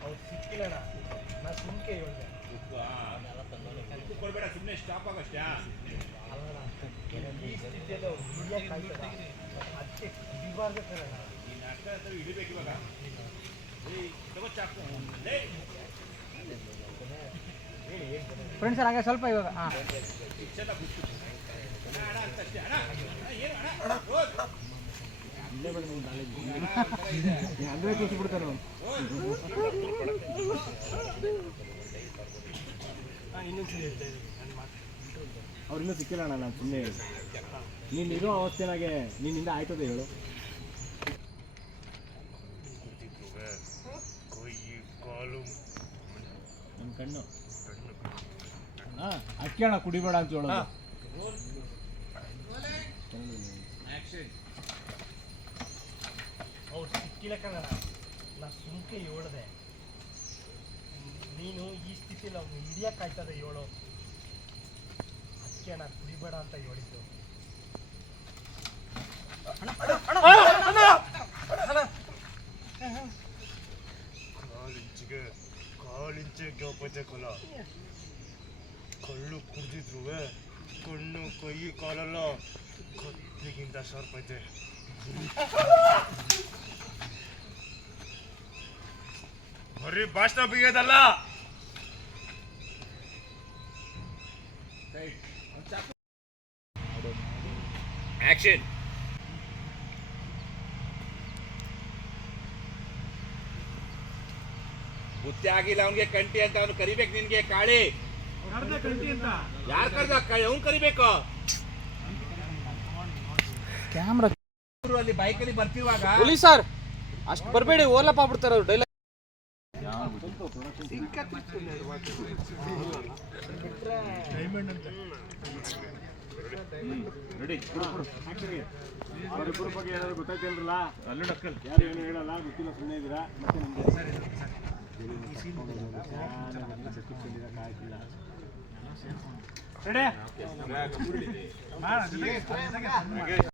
ಅವ್ರು ಸಿಕ್ಕಿಲ್ಲಣ್ಣ ನಾ ಸುಮ್ಕೆ ಹೇಳ್ದೆ ಕೊಡ್ಬೇಡ ಸುಮ್ಮನೆ ಸ್ಟಾಪ್ ಆಗಷ್ಟೇ ಈ ಸ್ಥಿತಿಯಲ್ಲಿ ಅವ್ರು ಚಾಕು ಫ್ರೆಂಡ್ಸ್ ಹಾಗೆ ಸ್ವಲ್ಪ ಇವಾಗ, ಹಾಂ. ಅಂದರೆ ಅವ್ರಿನ್ನೂ ಸಿಕ್ಕಿಲ್ಲ ಅಣ್ಣ ನಾನು ಸುಮ್ಮನೆ ಹೇಳಿ. ನೀನು ಇರೋ ಅವಸ್ಥೆನಾಗೆ ನಿನ್ನಿಂದ ಆಯ್ತದೆ ಹೇಳು. ಕಣ್ಣು. ಅಕ್ಕಿ ಅಣ್ಣ ಕುಡಿಬೇಡ ಅಂತ ಹೇಳೋದು. ಕಣಣ್ಣ ನಾ ಸುಮ್ಕೆ ಹೇಳ್ದೆ ನೀನು ಈ ಸ್ಥಿತಿಯಲ್ಲಿ ಅವ್ನು ಹಿಡಿಯಕ್ಕೆ ಆಯ್ತದೆ ಹೇಳು ಅದಕ್ಕೆ ನಾನು ಕುಡಿಬೇಡ ಅಂತ ಹೇಳಿದ್ದು ಕಾಲಿಂಚಿಗೆ, ಕಾಲಿಂಚೆ ಗೆಪ್ಪೈತೆ ಕೊಲ. ಕಳ್ಳು ಕುಡ್ದಿದ್ರು ಕಣ್ಣು, ಕೈ, ಕಾಲೆಲ್ಲ ಕತ್ತಿಗಿಂತ ಶಾರ್ಪ್ ಬರೀ ಭಾಷಣ ಬಿಗಿಯೋದಲ್ಲ. ಆಕ್ಷನ್ ಬುತ್ತಿ ಆಗಿಲ್ಲ ಅವನಿಗೆ ಕಂಟಿ ಅಂತ ಅವನು ಕರಿಬೇಕು ನಿನ್ಗೆ ಕಾಳಿ. ಯಾರು ಕರ್ದ? ಅವ್ನು ಕರಿಬೇಕು? ಕ್ಯಾಮ್ರಾ ಅವ್ರು ಅಲ್ಲಿ ಬೈಕಲ್ಲಿ ಬರ್ತಿವಾಗ? ಪೊಲೀಸ್ ಸರ್ ಅಷ್ಟು ಬರಬೇಡಿ ಓಲಪ್ಪ ಆಗ್ಬಿಡ್ತಾರೆ ಅವ್ರು. ಡೈಲಾಗ್ ರೆಡಿ ಅವರಿಬ್ಬರ ಬಗ್ಗೆ ಏನಾದ್ರು ಗೊತ್ತಾಯ್ತೇನ್ರಲ್ಲ ಅಲ್ಲೂ ಡಕ್ಕಲ್ ಯಾರು ಏನು ಹೇಳಲ್ಲ ಗೊತ್ತಿಲ್ಲ ಸುಮ್ಮನೆ ಇದ್ದೀರಾ ಮತ್ತೆ ನಿಮಗೆ ರೆಡಿ